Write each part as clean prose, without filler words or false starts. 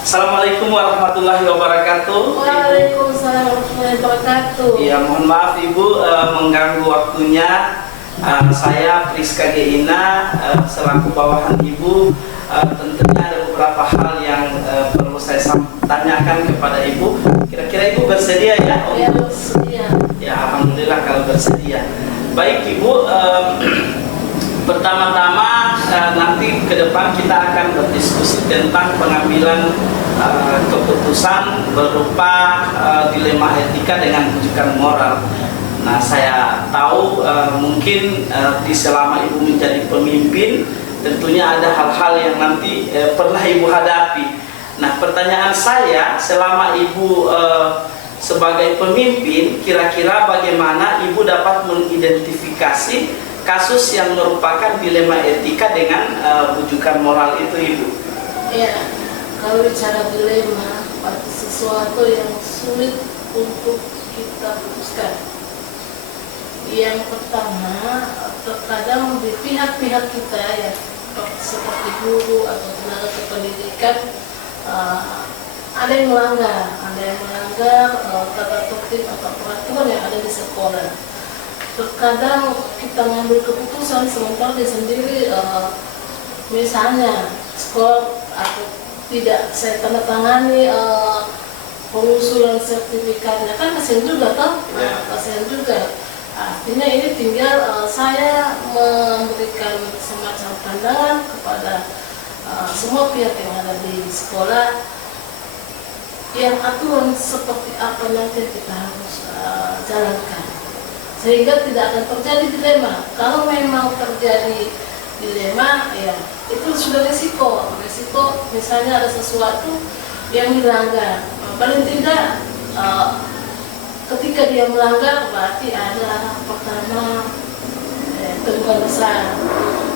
Assalamualaikum warahmatullahi wabarakatuh. Waalaikumsalam warahmatullahi wabarakatuh. Ya, mohon maaf Ibu mengganggu waktunya. Saya Priska Geina selaku bawahan Ibu. Tentunya ada beberapa hal yang perlu saya tanyakan kepada Ibu. Kira-kira Ibu bersedia ya? Ya, bersedia. Ya, alhamdulillah kalau bersedia. Baik Ibu, pertama-tama nanti ke depan kita akan berdiskusi tentang pengambilan keputusan berupa dilema etika dengan rujukan moral. Nah, saya tahu mungkin di selama Ibu menjadi pemimpin tentunya ada hal-hal yang nanti pernah Ibu hadapi. Nah, pertanyaan saya, selama Ibu sebagai pemimpin, kira-kira bagaimana Ibu dapat mengidentifikasi kasus yang merupakan dilema etika dengan rujukan moral itu, Ibu? Ya, kalau bicara dilema, berarti sesuatu yang sulit untuk kita putuskan. Yang pertama, terkadang di pihak-pihak kita ya, seperti guru atau tenaga kependidikan, ada yang melanggar tata tertib atau peraturan yang ada di sekolah. Terkadang kita ngambil keputusan sementara dia sendiri, misalnya sekolah atau tidak saya tanda tangani pengusulan sertifikatnya, kan kasihan juga toh, kasihan juga. Artinya ini tinggal saya memberikan semacam pandangan kepada semua pihak yang ada di sekolah, yang aturan seperti apa nanti kita harus jalankan, sehingga tidak akan terjadi dilema. Kalau memang terjadi dilema, ya itu sudah risiko misalnya ada sesuatu yang dilanggar. Paling tidak ketika dia melanggar berarti ada pertama teguran besar.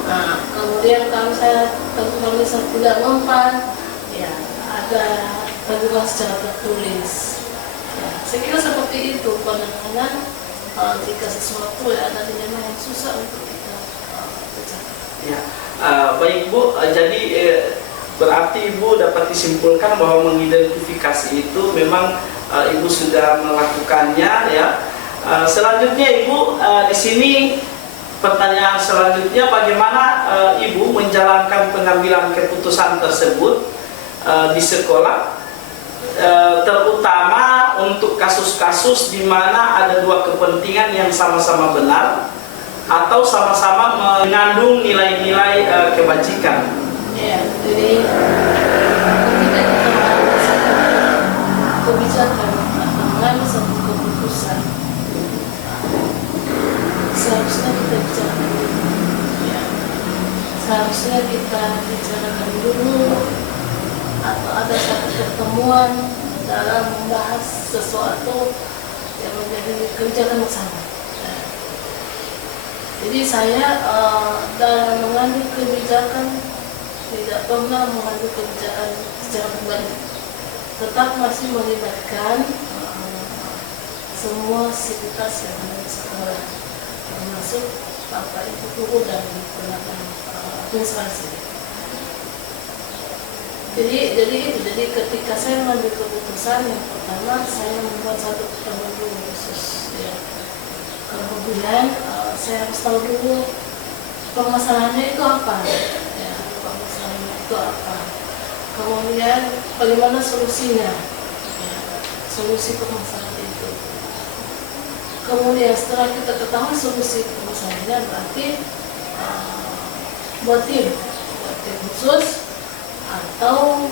Nah, kemudian kalau saya teguran besar tidak mempan, ya ada teguran secara tertulis. Ya, saya kira seperti itu penanganan jika sesuatu ada dilema yang susah untuk kita pecahkan. Ya, baik Bu. Jadi berarti Ibu dapat disimpulkan bahwa mengidentifikasi itu memang Ibu sudah melakukannya ya. Selanjutnya Ibu, di sini pertanyaan selanjutnya, bagaimana Ibu menjalankan pengambilan keputusan tersebut di sekolah, terutama untuk kasus-kasus di mana ada dua kepentingan yang sama-sama benar atau sama-sama mengandung nilai-nilai kebajikan. Ya, jadi ketika kita mengambil satu kebijakan atau mengambil satu keputusan, seharusnya kita bicarakan dulu. Ya, seharusnya kita bicarakan dulu atau ada satu pertemuan dalam membahas sesuatu yang menjadi kebijakan bersama. Jadi saya dalam mengambil kebijakan tidak pernah mengambil kebijakan secara pribadi, tetap masih melibatkan semua sivitas yang ada di sekolah, termasuk bapak ibu guru dan tenaga administrasi. Jadi ketika saya mengambil keputusan, yang pertama saya membuat satu pertemuan khusus ya. Kemudian saya harus tahu dulu permasalahannya itu apa ya, permasalahannya itu apa, kemudian bagaimana solusinya ya, solusi permasalahan itu. Kemudian setelah kita ketahui solusi permasalahannya, berarti buat tim khusus, atau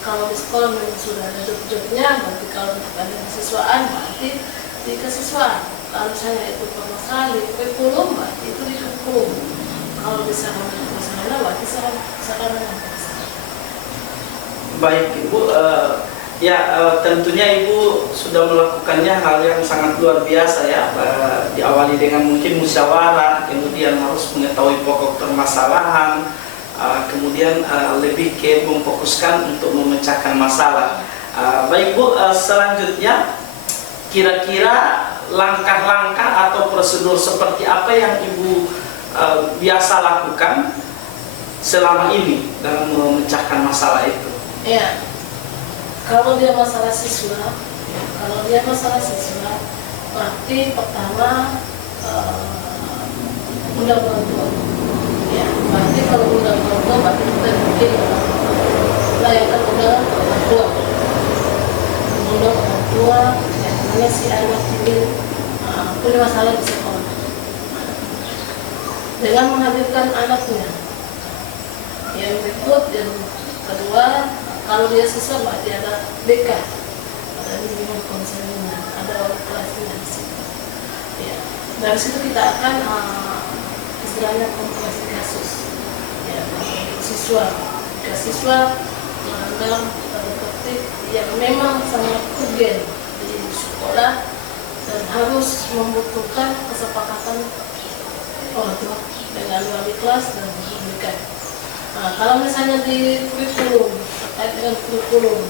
kalau di sekolah memang sudah ada job-jobnya, berarti kalau ada kesiswaan berarti di kesiswaan. Kalau misalnya itu permasalahan di kurikulum, berarti itu di kurikulum. Kalau di sarana berarti sarana. Baik Ibu, tentunya Ibu sudah melakukannya hal yang sangat luar biasa ya. Diawali dengan mungkin musyawarah, kemudian harus mengetahui pokok permasalahan, kemudian lebih ke memfokuskan untuk memecahkan masalah. Baik Bu, selanjutnya kira-kira langkah-langkah atau prosedur seperti apa yang Ibu biasa lakukan selama ini dalam memecahkan masalah itu? Ya, Kalau dia masalah siswa, berarti pertama undang orang tua. Ya, berarti kalau undang orang tua berarti kita bikin layakan undangan orang tua. Undang orang tua, yang mana si anak ini punya masalah di sekolah. Dengan menghadirkan anaknya. Yang berikut, yang kedua, kalau dia siswa berarti ada BK, ada bimbingan konseling, ada wali kelasnya di situ. Ya. Dari situ kita akan istilahnya kompilasi kasus. Ya, siswa, jika siswa melanggar tata tertib yang memang sangat urgen di sekolah dan harus membutuhkan kesepakatan orang tua dengan wali kelas dan BK. Nah, kalau misalnya di kurikulum, terkait dengan kurikulum,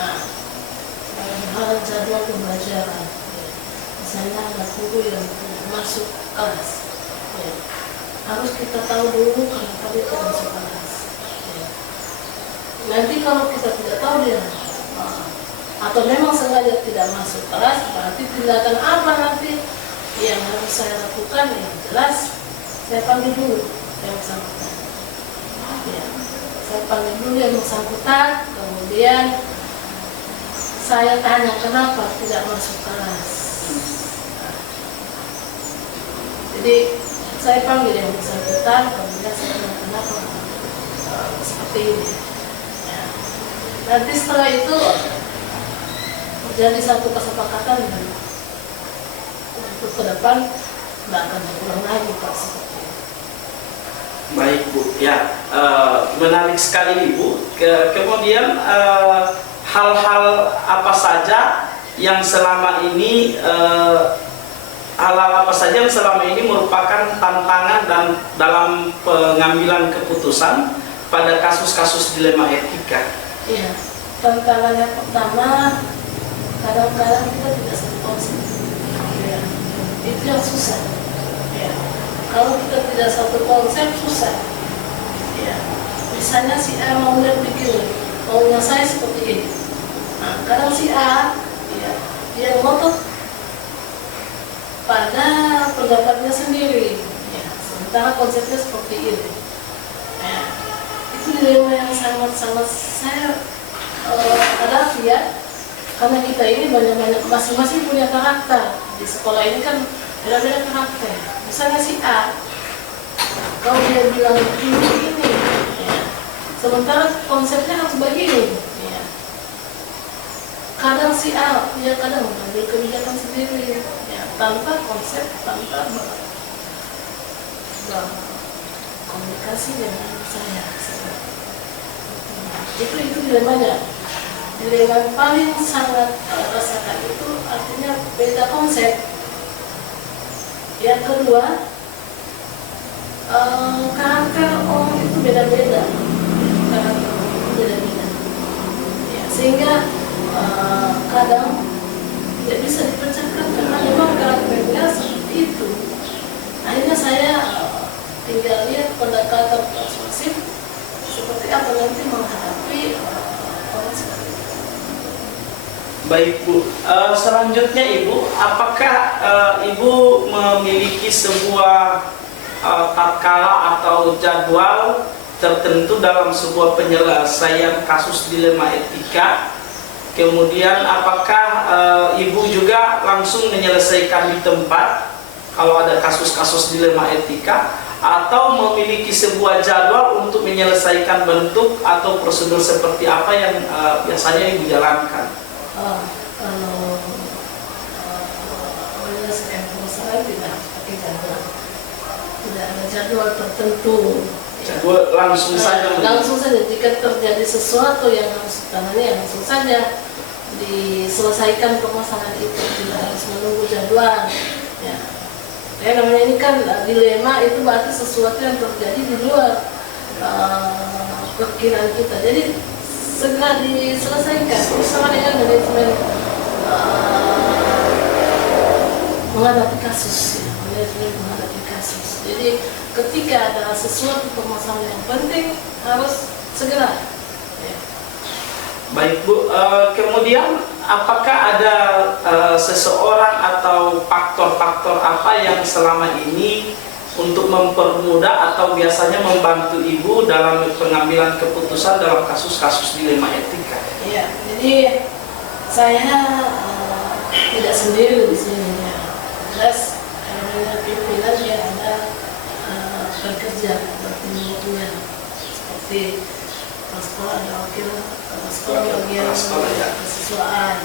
dalam hal jadwal pembelajaran, misalnya anak guru yang masuk kelas, harus kita tahu dulu kenapa dia tidak masuk kelas. Nanti kalau kita tidak tahu dia, atau memang sengaja tidak masuk kelas, berarti tindakan apa nanti yang harus saya lakukan? Yang jelas, saya panggil dulu yang bersangkutan. Ya, saya panggil dulu yang bersangkutan, kemudian saya tanya kenapa tidak masuk kelas. Jadi saya panggil yang bersangkutan, kemudian saya tanya kenapa seperti ini. Ya. Nanti setelah itu terjadi satu kesepakatan dan untuk ke depan tidak akan berulang lagi Pak seperti ini. Baik Bu, ya menarik sekali Ibu. Kemudian hal-hal apa saja yang selama ini merupakan tantangan dan dalam pengambilan keputusan pada kasus-kasus dilema etika? Iya, tantangan yang pertama kadang-kadang kita tidak satu konsep. Ya, itu yang susah. Ya. Kalau kita tidak satu konsep susah. Ya. Misalnya si A mau begini, maunya saya seperti ini. Nah, kadang si A, ya, dia ngotot pada pendapatnya sendiri. Ya. Sementara konsepnya seperti ini. Ya. Itu dilema yang sangat-sangat saya hadapi ya. Karena kita ini banyak-banyak masing-masing punya karakter. Di sekolah ini kan beda-beda karakter. Misalnya si A, kalau dia bilang ini, ya. Sementara konsepnya harus begini. Ya. Kadang si A, dia kadang mengambil kebijakan sendiri, ya. Tanpa konsep, tanpa komunikasi dengan saya. Itu dilemanya. Dilema yang paling sangat rasakan itu artinya beda konsep. Yang kedua, karakter orang itu beda-beda, ya, sehingga kadang tidak bisa dipecahkan karena memang karakternya seperti itu. Akhirnya saya tinggal lihat pendekatan persuasif seperti apa nanti menghadapi orang seperti itu. Baik Bu, selanjutnya Ibu, apakah Ibu memiliki sebuah tatkala atau jadwal tertentu dalam sebuah penyelesaian kasus dilema etika? Kemudian apakah Ibu juga langsung menyelesaikan di tempat kalau ada kasus-kasus dilema etika, atau memiliki sebuah jadwal untuk menyelesaikan bentuk atau prosedur seperti apa yang biasanya Ibu jalankan? Kalau menyelesaikan permasalahan tidak pakai jadwal, tidak ada jadwal tertentu. Jadwal langsung saja. Langsung saja jika terjadi sesuatu yang harus ditangani, langsung saja diselesaikan permasalahan itu, tidak harus menunggu jadwal. Ya. Namanya ini kan dilema, itu berarti sesuatu yang terjadi di luar perkiraan kita. Jadi segera diselesaikan bersama dengan manajemen menghadapi kasus, ya, manajemen menghadapi kasus. Jadi ketika ada sesuatu permasalahan yang penting harus segera. Ya. Baik Bu, kemudian apakah ada seseorang atau faktor-faktor apa yang selama ini untuk mempermudah atau biasanya membantu Ibu dalam pengambilan keputusan dalam kasus-kasus dilema etika? Ya, jadi saya tidak sendiri di sini ya. Jelas pimpinan yang ada bekerja bertimnya seperti kepala sekolah ada wakil kepala sekolah bagian kesiswaan,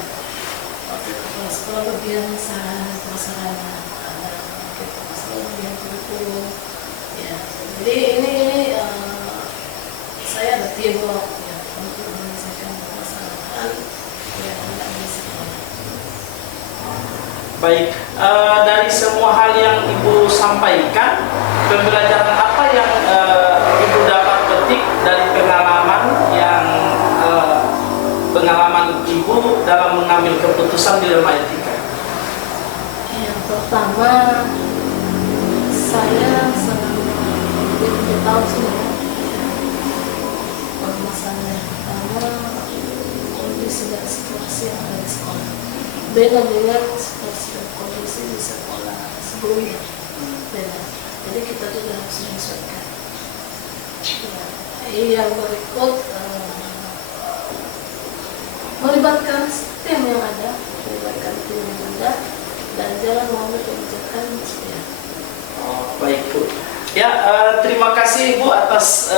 wakil kepala sekolah bagian sarana prasarana, ada wakil kepala sekolah bagian kurikulum. Ya, jadi ini saya ada teamwork ya untuk menyelesaikan permasalahan yang ada di sekolah. Baik, dari semua hal yang Ibu sampaikan, pembelajaran apa yang Ibu dapat petik dari pengalaman Ibu dalam mengambil keputusan dilema etika? Yang pertama, saya selama 7 tahun sudah permasalahan yang pertama kondisi dan situasi yang ada di sekolah beda dengan situasi dan kondisi di sekolah sebelumnya, beda. Jadi kita juga harus menyesuaikan. Yang berikut melibatkan tim yang ada, dan jangan mengambil kebijakan ya. Baik Bu. Ya, terima kasih Ibu atas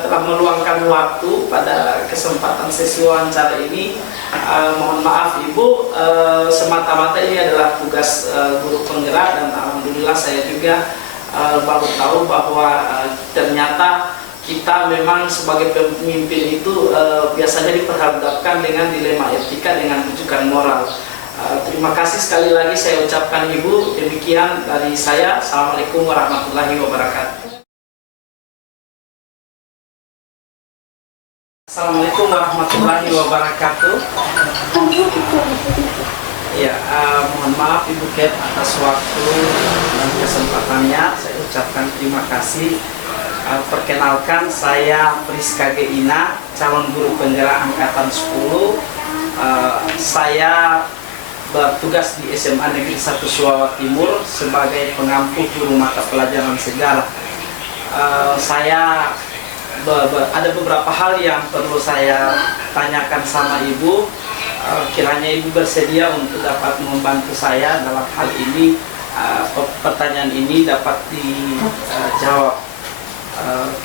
telah meluangkan waktu pada kesempatan sesi wawancara ini. Mohon maaf Ibu, semata-mata ini adalah tugas guru penggerak, dan alhamdulillah saya juga baru tahu bahwa ternyata kita memang sebagai pemimpin itu biasanya diperhadapkan dengan dilema etika dengan rujukan moral. Terima kasih sekali lagi saya ucapkan Ibu. Demikian dari saya. Assalamualaikum warahmatullahi wabarakatuh. Assalamualaikum warahmatullahi wabarakatuh. Ya, mohon maaf Ibu Ket atas waktu dan kesempatannya. Saya ucapkan terima kasih. Perkenalkan, saya Priska Geina, calon guru penggerak angkatan 10. Saya bertugas di SMA Negeri 1 Suawa Timur sebagai pengampu guru mata pelajaran sejarah. Saya ada beberapa hal yang perlu saya tanyakan sama Ibu. Kiranya Ibu bersedia untuk dapat membantu saya dalam hal ini. Pertanyaan ini dapat dijawab.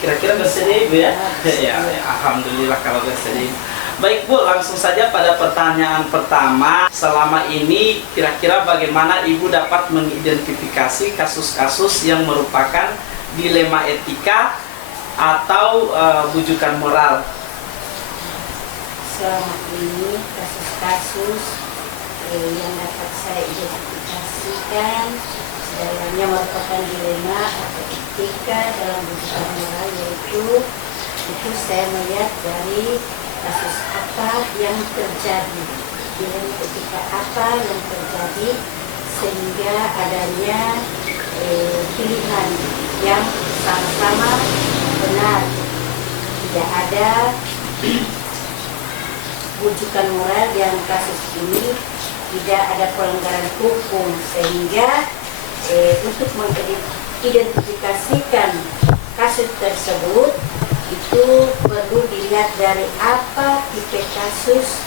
Kira-kira bersedia Ibu ya? Ya, alhamdulillah kalau bersedia. Baik Bu, langsung saja pada pertanyaan pertama. Selama ini kira-kira bagaimana Ibu dapat mengidentifikasi kasus-kasus yang merupakan dilema etika atau bujukan moral? Selama ini kasus-kasus yang dapat saya identifikasikan dalamnya merupakan dilema atau etika dalam bujukan moral, yaitu itu saya melihat dari kasus apa yang terjadi, dilema etika apa yang terjadi sehingga adanya pilihan yang sama-sama benar, tidak ada bujukan moral yang kasus ini tidak ada pelanggaran hukum, sehingga untuk mengidentifikasikan kasus tersebut itu perlu dilihat dari apa tipe kasus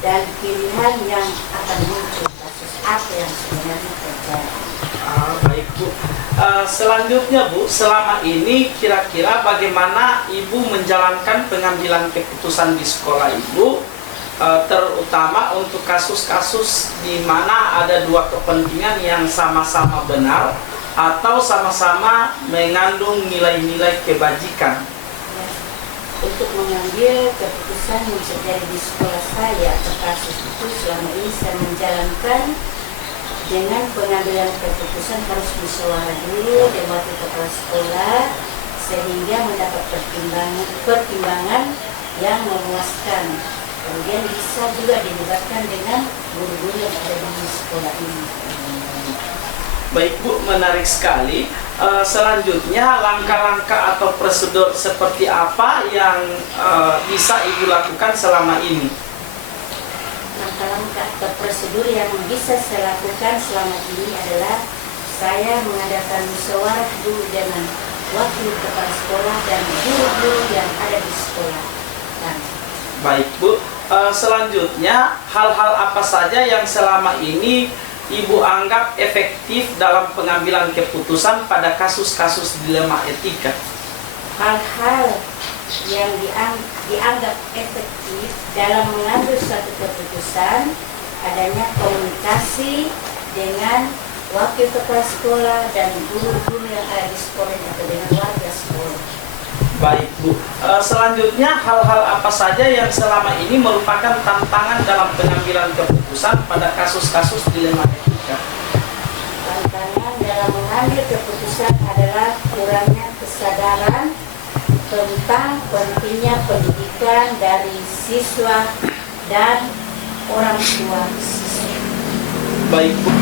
dan pilihan yang akan muncul, kasus apa yang sebenarnya terjadi. Baik Bu. Selanjutnya Bu, selama ini kira-kira bagaimana Ibu menjalankan pengambilan keputusan di sekolah Ibu, terutama untuk kasus-kasus di mana ada dua kepentingan yang sama-sama benar atau sama-sama mengandung nilai-nilai kebajikan? Untuk mengambil keputusan yang terjadi di sekolah saya atau kasus itu, selama ini saya menjalankan dengan pengambilan keputusan harus musyawarah dulu dengan wakil kepala sekolah sehingga mendapat pertimbangan yang memuaskan. Kemudian bisa juga dilibatkan dengan guru-guru yang ada di sekolah ini. Baik Bu, menarik sekali. selanjutnya langkah-langkah atau prosedur seperti apa yang bisa Ibu lakukan selama ini? Langkah-langkah atau prosedur yang bisa saya lakukan selama ini adalah saya mengadakan musyawarah dulu dengan wakil kepala sekolah dan guru-guru yang ada di sekolah. Baik Bu, selanjutnya hal-hal apa saja yang selama ini Ibu anggap efektif dalam pengambilan keputusan pada kasus-kasus dilema etika? Hal-hal yang dianggap efektif dalam mengambil suatu keputusan adanya komunikasi dengan wakil kepala sekolah dan guru-guru yang ada di sekolah atau dengan warga sekolah. Baik Bu, selanjutnya hal-hal apa saja yang selama ini merupakan tantangan dalam pengambilan keputusan pada kasus-kasus dilema etika? Tantangan dalam mengambil keputusan adalah kurangnya kesadaran tentang pentingnya pendidikan dari siswa dan orang tua siswa. Baik Bu,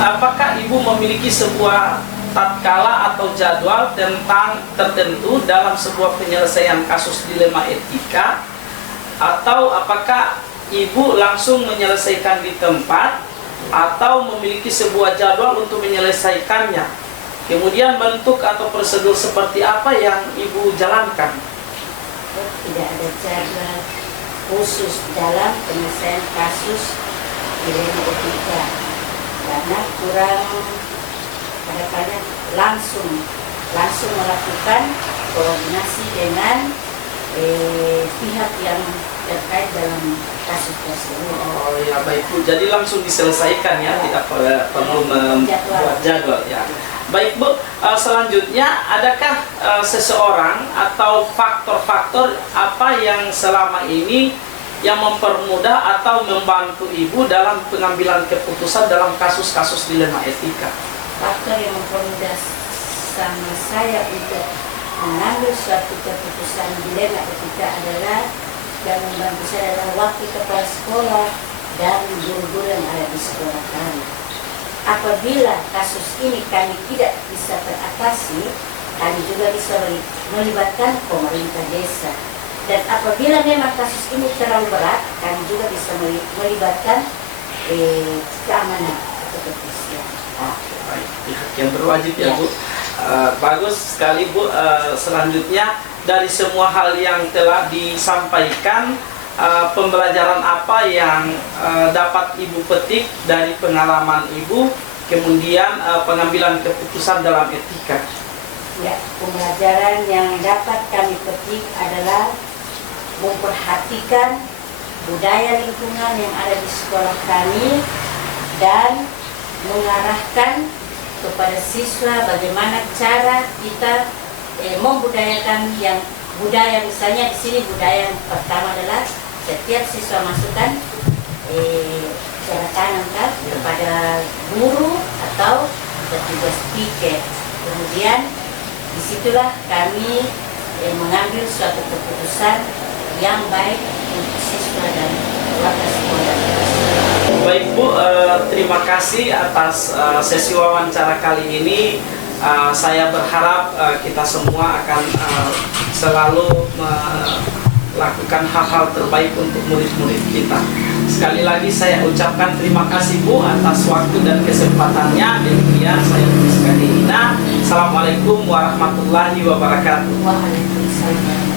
apakah Ibu memiliki sebuah tatkala atau jadwal tentang tertentu dalam sebuah penyelesaian kasus dilema etika, atau apakah Ibu langsung menyelesaikan di tempat atau memiliki sebuah jadwal untuk menyelesaikannya? Kemudian bentuk atau prosedur seperti apa yang Ibu jalankan? Tidak ada jadwal khusus dalam penyelesaian kasus dilema etika karena kurang kadang-kadang langsung melakukan koordinasi dengan pihak yang terkait dalam kasus tersebut. Oh ya, baik Bu, jadi langsung diselesaikan ya, tidak perlu membuat jadwal ya. Baik Bu, selanjutnya adakah seseorang atau faktor-faktor apa yang selama ini yang mempermudah atau membantu Ibu dalam pengambilan keputusan dalam kasus-kasus dilema etika? Faktor yang mempermudah sama saya untuk mengambil suatu keputusan dilema etika adalah yang membantu saya adalah wakil kepala sekolah dan guru-guru yang ada di sekolah kami. Apabila kasus ini kami tidak bisa teratasi, kami juga bisa melibatkan pemerintah desa. Dan apabila memang kasus ini terlalu berat, kami juga bisa melibatkan keamanan atau kepolisian. Baik, pihak yang berwajib ya Bu. Bagus sekali Bu. Selanjutnya dari semua hal yang telah disampaikan, pembelajaran apa yang dapat Ibu petik dari pengalaman Ibu, kemudian pengambilan keputusan dalam etika? Ya, pembelajaran yang dapat kami petik adalah memperhatikan budaya lingkungan yang ada di sekolah kami dan mengarahkan kepada siswa bagaimana cara kita membudayakan yang budaya. Misalnya di sini budaya yang pertama adalah setiap siswa masukkan cara tangan kepada guru atau petugas piket. Kemudian disitulah kami mengambil suatu keputusan yang baik untuk siswa dan warga sekolah. Baik Bu, terima kasih atas sesi wawancara kali ini. Saya berharap kita semua akan selalu melakukan hal-hal terbaik untuk murid-murid kita. Sekali lagi saya ucapkan terima kasih Bu atas waktu dan kesempatannya. Demikian saya tuliskan Ina. Assalamualaikum warahmatullahi wabarakatuh. Waalaikumsalam.